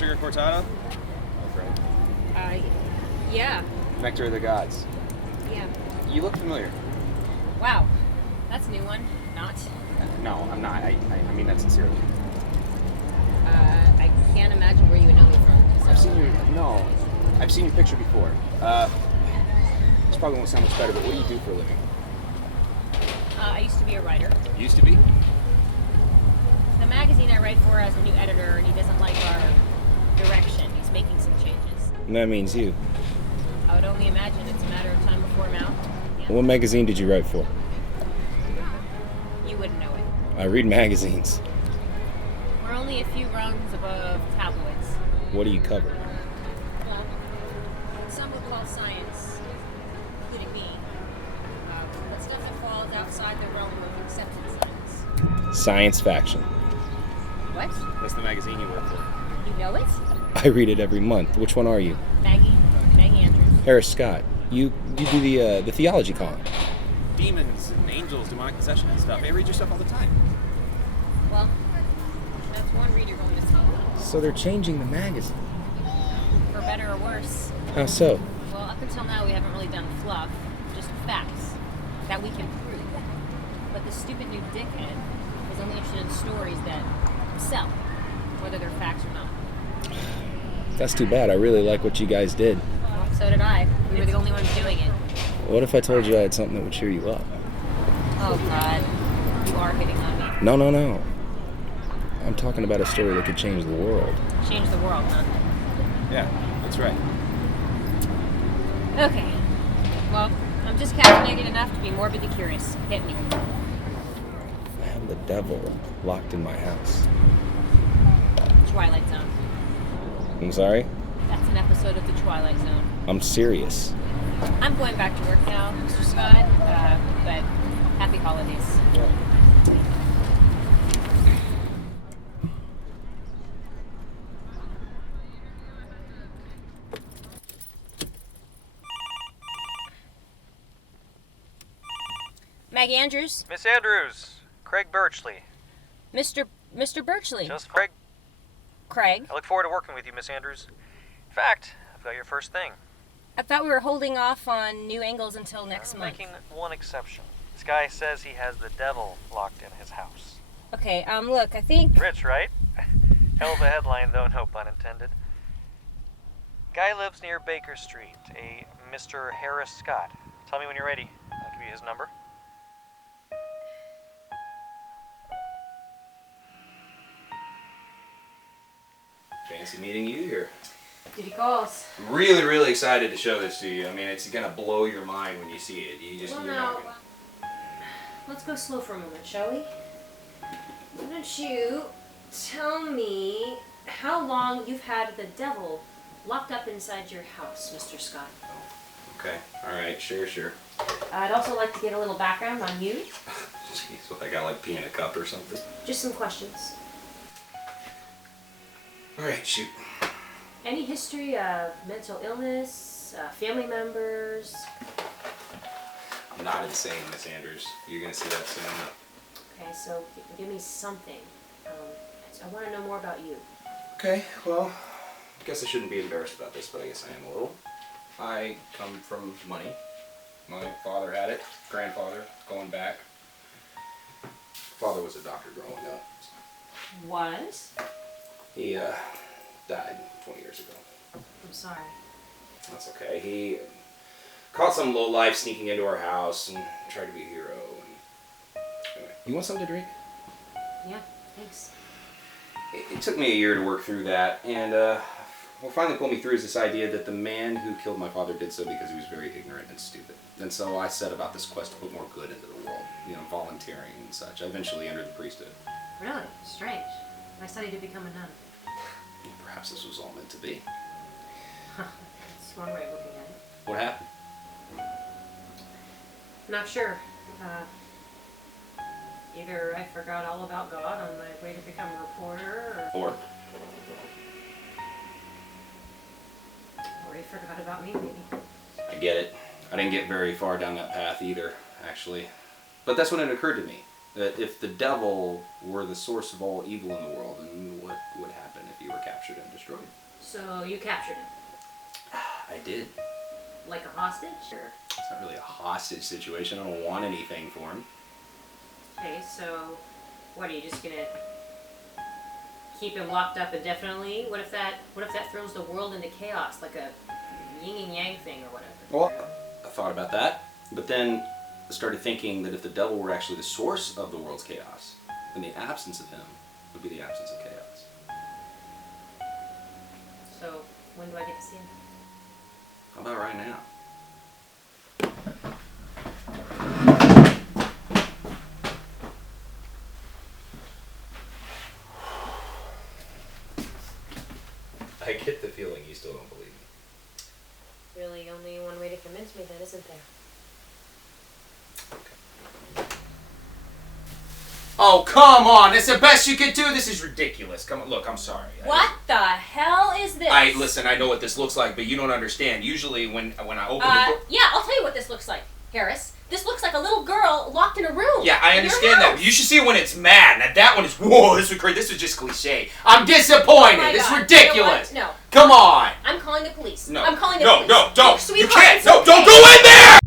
sugar cortado? Yeah. Nectar of the gods. Yeah. You look familiar. Wow. That's a new one. Not. No, I'm not. I mean that sincerely. I can't imagine where you would know me from. So. I've seen your picture before. This probably won't sound much better, but what do you do for a living? I used to be a writer. Used to be? The magazine I write for has a new editor, and he doesn't like our direction. He's making some changes. And that means you. I would only imagine it's a matter of time before now. Yeah. What magazine did you write for? You wouldn't know it. I read magazines. We're only a few rungs above tabloids. What do you cover? Well, some would call science, including me, but stuff that falls outside the realm of accepted science. Science Faction. What? That's the magazine you work for. You know it? I read it every month. Which one are you? Maggie Andrews. Harris Scott. You do the theology column. Demons and angels, demonic possession and stuff. I read your stuff all the time. Well, that's one read you're going to see. So they're changing the magazine. For better or worse. How so? Well, up until now we haven't really done fluff, just facts that we can prove. But the stupid new dickhead is only interested in stories that sell, whether they're facts or not. That's too bad. I really like what you guys did. Well, so did I. We were the only ones doing it. What if I told you I had something that would cheer you up? Oh, God. You are hitting on me. No. I'm talking about a story that could change the world. Change the world, huh? Yeah, that's right. Okay. Well, I'm just caffeinated enough to be morbidly curious. Hit me. I have the devil locked in my house. Twilight Zone. I'm sorry? That's an episode of The Twilight Zone. I'm serious. I'm going back to work now, Mr. Scott, but happy holidays. Maggie Andrews? Miss Andrews, Craig Birchley. Mr. Birchley? Just Craig. Craig? I look forward to working with you, Miss Andrews. In fact, I've got your first thing. I thought we were holding off on new angles until next month. Making one exception. This guy says he has the devil locked in his house. Okay, look, I think... Rich, right? Hell of a headline, though, no pun intended. Guy lives near Baker Street, a Mr. Harris Scott. Tell me when you're ready. I'll give you his number. Fancy meeting you here. Duty calls. I'm really, really excited to show this to you. I mean, it's gonna blow your mind when you see it. Well, now, let's go slow for a moment, shall we? Why don't you tell me how long you've had the devil locked up inside your house, Mr. Scott? Okay, alright, sure. I'd also like to get a little background on you. Jeez, what, I got like pee in a cup or something? Just some questions. Alright, shoot. Any history of mental illness, family members? I'm not insane, Miss Andrews. You're gonna see that soon. Okay, so give me something. I want to know more about you. Okay, well, I guess I shouldn't be embarrassed about this, but I guess I am a little. I come from money. My father had it, grandfather, going back. Father was a doctor growing up. Was? He died 20 years ago. I'm sorry. That's okay. He caught some lowlife sneaking into our house and tried to be a hero. And anyway, you want something to drink? Yeah, thanks. It took me a year to work through that, and what finally pulled me through is this idea that the man who killed my father did so because he was very ignorant and stupid. And so I set about this quest to put more good into the world, volunteering and such. I eventually entered the priesthood. Really? Strange. I studied to become a nun. Perhaps this was all meant to be. That's one way of looking at it. What happened? Not sure. Either I forgot all about God on my way to become a reporter, or he forgot about me, maybe. I get it. I didn't get very far down that path either, actually. But that's when it occurred to me. That if the devil were the source of all evil in the world, then what would happen if you were captured and destroyed? So you captured him. I did. Like a hostage? Or... It's not really a hostage situation. I don't want anything for him. Okay, so what, are you just gonna keep him locked up indefinitely? What if that throws the world into chaos, like a yin and yang thing or whatever? Well, I thought about that, but then I started thinking that if the devil were actually the source of the world's chaos, then the absence of him would be the absence of chaos. So when do I get to see him? How about right now? I get the feeling you still don't believe me. Really, only one way to convince me then, isn't there? Oh, come on! It's the best you could do? This is ridiculous. Come on, look, I'm sorry. What the hell is this? Listen, I know what this looks like, but you don't understand. Usually when I open the door... Yeah, I'll tell you what this looks like, Harris. This looks like a little girl locked in a room. Yeah, I understand that. You should see it when it's mad. Now that one is, whoa, this was great. This was just cliche. I'm disappointed. Oh This is God. ridiculous. You know what? No. Come on. I'm calling the police. No. I'm calling the police. No, don't. Look, sweetheart, You can't. it's No, okay. don't go in there!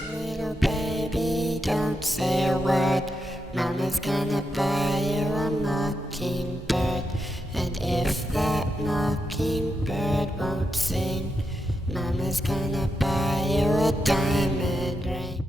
Little baby, don't say a word. Mama's gonna buy you a mockingbird. And if that mockingbird won't sing, Mama's gonna buy you a diamond ring.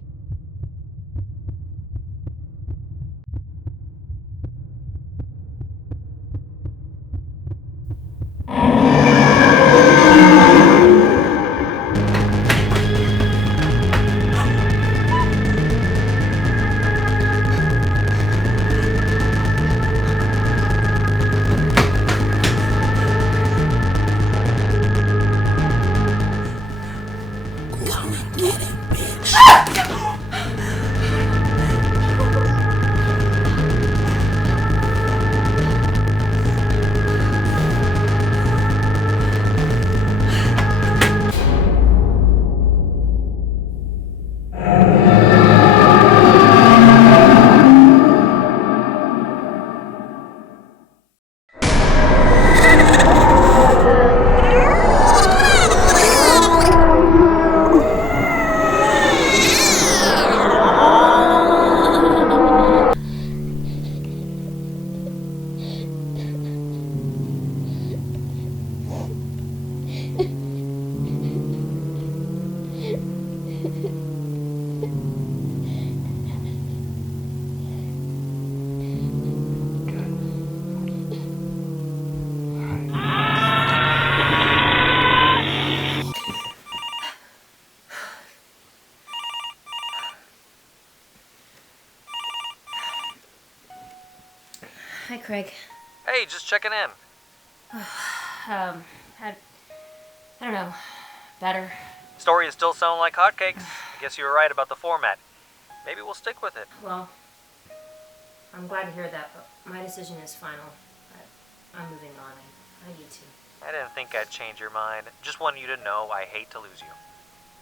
Hi, Craig. Hey, just checking in. I don't know. Better. Story is still selling like hotcakes. I guess you were right about the format. Maybe we'll stick with it. Well, I'm glad to hear that, but my decision is final. I'm moving on. I need to. I didn't think I'd change your mind. Just wanted you to know I hate to lose you.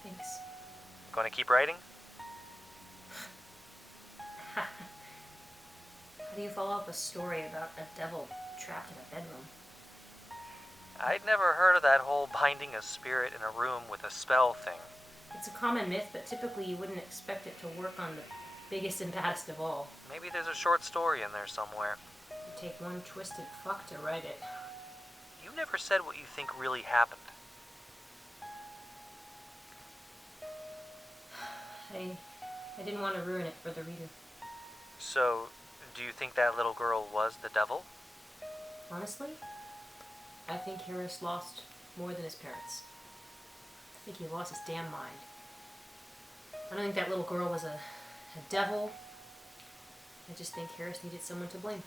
Thanks. Going to keep writing? How do you follow up a story about a devil trapped in a bedroom? I'd never heard of that whole binding a spirit in a room with a spell thing. It's a common myth, but typically you wouldn't expect it to work on the biggest and baddest of all. Maybe there's a short story in there somewhere. You take one twisted fuck to write it. You never said what you think really happened. I didn't want to ruin it for the reader. So, do you think that little girl was the devil? Honestly, I think Harris lost more than his parents. I think he lost his damn mind. I don't think that little girl was a devil. I just think Harris needed someone to blame.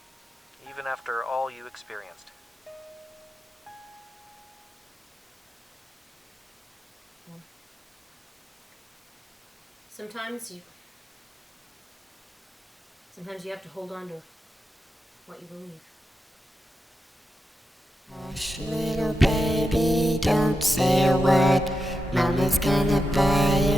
even after all you experienced. Sometimes you have to hold on to what you believe. Hush, little baby, don't say a word. Mama's gonna buy you